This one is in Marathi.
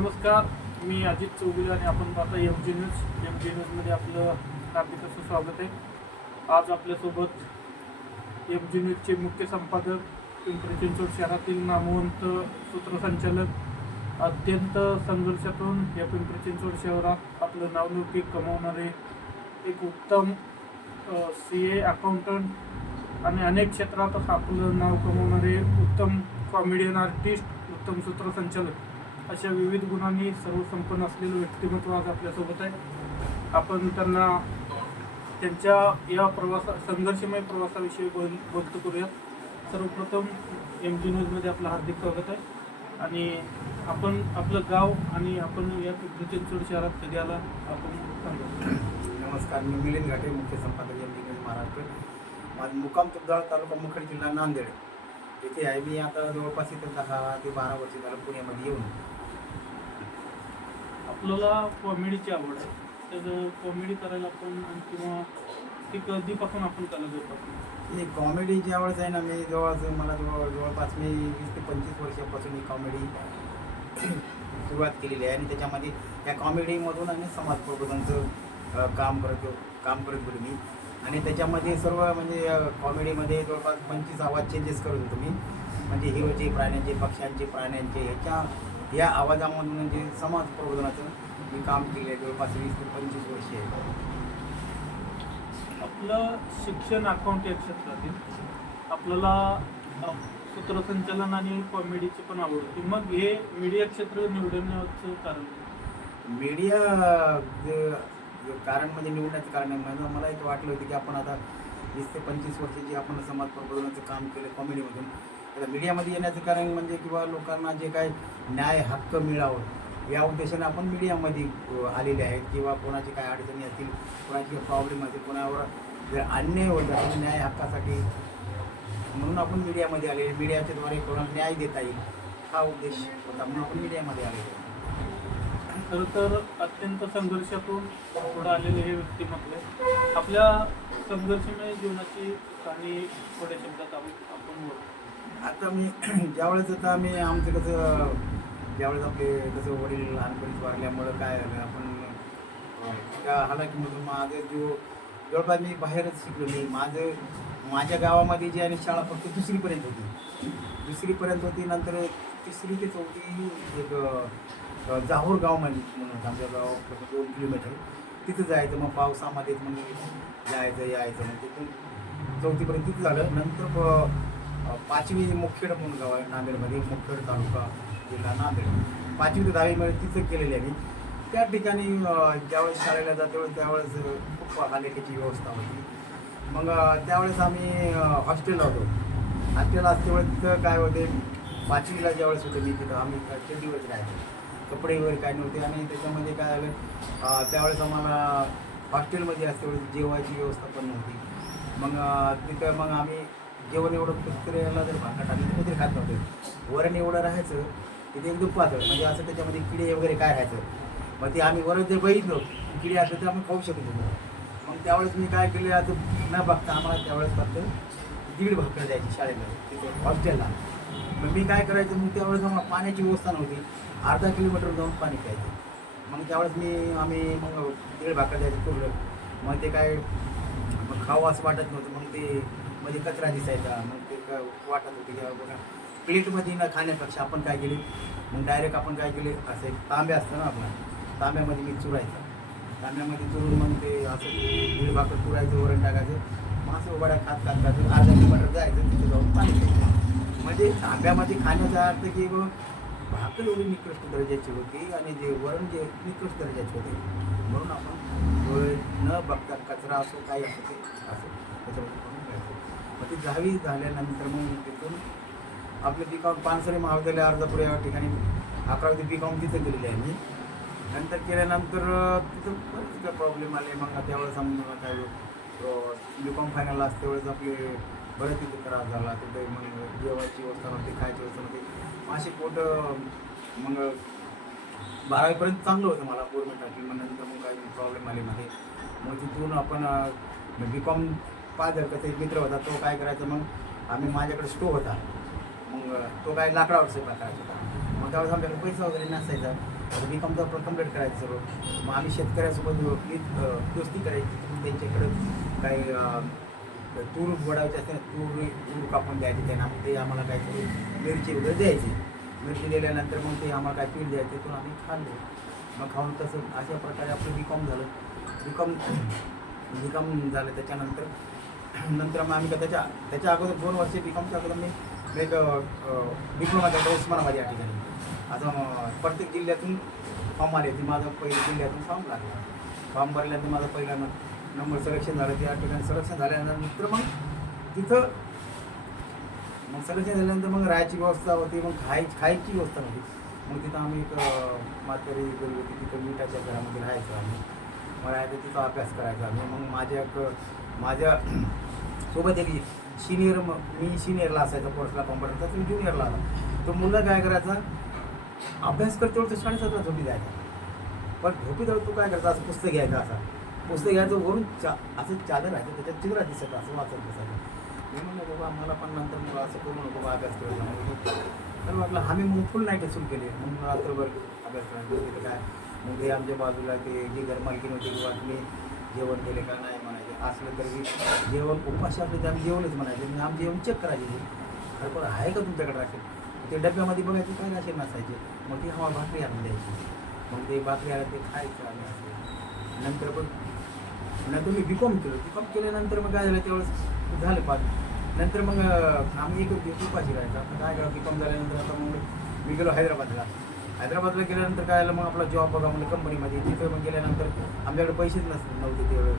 नमस्कार मी अजित चौगुले आणि आपण पाहता M G news M G न्यूजमध्ये आपलं हार्दिक असं स्वागत आहे. आज आपल्यासोबत एम जी न्यूजचे मुख्य संपादक पिंपरी चिंचवड शहरातील नामवंत सूत्रसंचालक अत्यंत संघर्षातून या पिंपरी चिंचवड शहरात आपलं नावलौकिक कमवणारे एक उत्तम सी ए अकाउंटंट आणि अनेक क्षेत्रात आपलं नाव कमवणारे उत्तम कॉमेडियन आर्टिस्ट उत्तम सूत्रसंचालक. अशा विविध गुणांनी सर्वसंपन्न असलेलं व्यक्तिमत्व आज आपल्यासोबत आहे. आपण त्यांना त्यांच्या या प्रवासा संघर्षमय प्रवासाविषयी बोल बोलतो करूयात. सर्वप्रथम एम जी न्यूजमध्ये आपलं हार्दिक स्वागत आहे. आणि आपण आपलं गाव आणि आपण या पिंपरी चिंचवड शहरात कधी आला? आपण सांगा. नमस्कार. मी मिलिंद घाटे मुख्य संपादक एम जी न्यूज महाराष्ट्र. माझा मुक्काम तुपदाळ तालुका मुखेड जिल्हा नांदेड. येथे आहे. मी आता जवळपास इथं दहा ते बारा वर्ष झालं पुण्यामध्ये येऊन. आपल्याला कॉमेडीची आवड आहे. तर कॉमेडी करायला आपण किंवा ती कधीपासून आपण करायला जोपासली ही कॉमेडीची आवडच आहे ना मी जवळ मला जवळ जवळपास मी वीस ते पंचवीस वर्षापासून ही कॉमेडी सुरुवात केलेली आहे. आणि त्याच्यामध्ये या कॉमेडीमधून आणि समाज प्रबोधनचं काम करत काम करत गेलो मी. आणि त्याच्यामध्ये सर्व म्हणजे कॉमेडीमध्ये जवळपास पंचवीस आवाज चेंजेस करत होतो मी म्हणजे हिरोचे प्राण्यांचे पक्ष्यांचे प्राण्यांचे ह्याच्या या आवाजामधून म्हणजे समाज प्रबोधनाचं मी काम केले जवळपास वीस ते पंचवीस वर्षे आहे. आपलं शिक्षण अकाउंट या क्षेत्रातील आपल्याला सूत्रसंचालन आणि कॉमेडीची पण आवड होती. मग हे मीडिया क्षेत्र निवडण्याचं कारण? मीडिया जे जे कारण म्हणजे निवडण्याचं कारण आहे. म्हणजे मला एक वाटलं होतं की आपण आता वीस ते पंचवीस वर्षाची आपण समाज प्रबोधनाचं काम केलं कॉमेडीमधून आता मीडियामध्ये येण्याचं कारण म्हणजे किंवा लोकांना जे काय न्याय हक्क मिळावं या उद्देशाने आपण मीडियामध्ये आलेले आहेत. किंवा कोणाची काय अडचणी असतील कोणाची काय प्रॉब्लेम असतील कोणावर जर अन्याय होत असेल न्याय हक्कासाठी म्हणून आपण मीडियामध्ये आले मीडियाच्या द्वारे कोणाला न्याय देता येईल हा उद्देश होता. म्हणून आपण मीडियामध्ये आलेलो आहे खरं तर अत्यंत संघर्षातून पुढे आलेले हे व्यक्तिमत्व आपल्या संघर्षमय जीवनाची कहाणी थोड्या शब्दात आपण आपण आता मी ज्यावेळेस आता आम्ही आमचं कसं ज्यावेळेस आपले कसं वडील लहानपणीच वारल्यामुळं काय झालं आपण त्या हालाकीमधून माझं जो जवळपास मी बाहेरच शिकलो. मी माझं माझ्या गावामध्ये जी आणि शाळा फक्त दुसरीपर्यंत होती. दुसरीपर्यंत होती नंतर तिसरी ते चौथी एक जाहूर गाव म्हणजे म्हणून आमच्या गाव दोन किलोमीटर. तिथं जायचं मग पावसामध्ये म्हणून जायचं यायचं मग तिथून चौथीपर्यंत तिथं झालं. नंतर पाचवी मुखेड म्हणून गाव आहे नांदेडमध्ये मुखेड तालुका जिल्हा नांदेड. पाचवी ते दहावीमध्ये तिथं केलेली आहे त्या ठिकाणी ज्यावेळेस शाळेला जातो त्यावेळेस खूप हालेटीची व्यवस्था होती. मग त्यावेळेस आम्ही हॉस्टेलला होतो. हॉस्टेल असतेवेळेस तिथं काय होते पाचवीला ज्यावेळेस होते मी तिथं आम्ही चड्डीवरच राहायचो. कपडे वगैरे काय नव्हते आणि त्याच्यामध्ये काय झालं त्यावेळेस आम्हाला हॉस्टेलमध्ये असतेवेळेस जेवायची व्यवस्था पण नव्हती. मग तिथं मग आम्ही जेवण एवढं कुत्र्याला जर भाकर टाकलं तर कुत्रे खात नव्हते. वरण एवढं राहायचं तिथे एकदम पातळ म्हणजे असं त्याच्यामध्ये किडे वगैरे काय राहायचं? मग ते आम्ही वरण जर बघितलं किडे असलं तर आम्ही खाऊ शकत होतो. मग त्यावेळेस मी काय केले आता न बघता आम्हाला त्यावेळेस फक्त दीड भाकर द्यायची शाळेला तिथे हॉस्टेलला. मग मी काय करायचं मग त्यावेळेस आम्हाला पाण्याची व्यवस्था नव्हती. अर्धा किलोमीटर जाऊन पाणी प्यायचं. मग त्यावेळेस मी आम्ही मग दीड भाकर द्यायचं पुरलं मग ते काय मग खावं असं वाटत नव्हतं. मग ते मध्ये कचरा दिसायचा. मग ते वाटत होते की बघा प्लेटमध्ये न खाण्यापेक्षा आपण काय केले? मग डायरेक्ट आपण काय केले? असं एक तांब्या असतं ना आपण तांब्यामध्ये मी चुरायचं. तांब्यामध्ये चुरून मग ते असं दीड भाकर चुरायचं वरण टाकायचं. मग असं वड्या खात खात खात अर्धा किलोमीटर जायचं तिथे जाऊन पाणी प्यायचं. म्हणजे तांब्यामध्ये खाण्याचा अर्थ की बुवा भाकर एवढी निकृष्ट दर्जाची होती आणि जे वरण जे निकृष्ट दर्जाचे होते. म्हणून आपण डोळे न बघता कचरा असो काही असो ते असो. त्याच्यामध्ये ती दहावी झाल्यानंतर मग तिथून आपले बी कॉम पानसरे महाविद्यालय अर्धापूर या ठिकाणी अकरावी ते बी कॉम तिथं केलेली आहे मी. नंतर केल्यानंतर तिथं बरेच काय प्रॉब्लेम आले. मग त्यावेळेस आम्ही काय बी कॉम फायनल असते वेळेस आपले बरेच तिथे त्रास झाला. तिथे मग जेवायची व्यवस्था नव्हती खायची व्यवस्था नव्हती. मग असे पोट मग बारावीपर्यंत चांगलं होतं मला पूर्ण टाकली मग नंतर मग काही प्रॉब्लेम आले मध्ये मग तिथून आपण बी कॉम पाच कसं एक मित्र होता तो काय करायचा मग आम्ही माझ्याकडे स्टोव्ह होता. मग तो काय लाकडावर स्वयंपाक करायचा होता. मग त्यावेळेस आमच्याकडे पैसा वगैरे नसायचा. तर मी आपलं कंप्लीट करायचं सर्व मग आम्ही शेतकऱ्यासोबत प्लीज दोस्ती करायची. त्यांच्याकडं काही तूर गोडायचे असते ना तूर तूर कापून द्यायचे त्यांना. मग ते आम्हाला काहीतरी मिरची वगैरे द्यायची. मिरची दिल्यानंतर मग ते आम्हाला काय पीठ द्यायचे तिथून आम्ही खाल्लो. मग खाऊन तसं अशा प्रकारे आपलं बी कॉम झालं. बी कॉम बी कॉम झालं त्याच्यानंतर नंतर मग आम्ही त्याच्या त्याच्या अगोदर दोन वर्ष बी कॉमच्या अगोदर मी एक डिप्लोमा केला उस्मानाबाद या ठिकाणी. आता प्रत्येक जिल्ह्यातून फॉर्म आले ते माझं पहिल्या जिल्ह्यातून फॉर्म लागला. फॉर्म भरल्यानंतर माझा पहिला नंबर सिलेक्शन झालं त्या ठिकाणी सिलेक्शन झाल्यानंतर मग तिथं मग सिलेक्शन झाल्यानंतर मग राहायची व्यवस्था होती मग खाय खायची व्यवस्था होती. मग तिथं आम्ही एक अं, म्हातारी गेली होती तिथं मिठाच्या घरामध्ये राहायचो आम्ही. मला आहे तिचा अभ्यास करायचा मी मग माझ्या माझ्या सोबत एक सिनियर मी सिनियरला असायचा कोर्सला कॉम्प्युटरचा तो ज्युनियरला आला. तो मुलगा काय करायचा? अभ्यास करते तो साडेसातला झोपी जायचा. पण झोपी जाऊ तो काय करता? असं पुस्तक घ्यायचं असं. पुस्तक घ्यायचं वरून चा असं चादर राहायचं त्याच्यात चित्र दिसत असं वाचत बसायचं. मी म्हणलं बाबा मला पण नंतर मला असं करू नको बा अभ्यास करायचा. तर म्हटलं आम्ही मग नाईट सुरू केली मग रात्रभर अभ्यास करायला काय मग ते आमच्या बाजूला ते जी घर मालकीन होती किंवा तुम्ही जेवण केले का नाही म्हणायचे असलं तरी जेवण उपाशी असलं तर आम्ही जेवणच म्हणायचे. म्हणजे आमचे जेवण चेक करायचे. ते खरं आहे का तुमच्याकडे राखेल ते डब्यामध्ये बघायचं काय राखेल नसायचे. मग ती हवा भाकरी आणून द्यायची. मग ते भाकरी आल्या ते खायचं आम्ही असं. नंतर पण नंतर मी बी कॉम केलं. बी कॉम केल्यानंतर मग काय झालं? तेवढंच झालं पाच. नंतर मग आम्ही एक उपाशी राहायचं. आता काय करा बी कॉम झाल्यानंतर आता मग मी गेलो हैदराबादला. हैदराबादला गेल्यानंतर काय आलं? मग आपला जॉब बघा म्हणजे कंपनीमध्ये तिथे मग गेल्यानंतर आमच्याकडे पैसेच नसतात नव्हते तेवढे.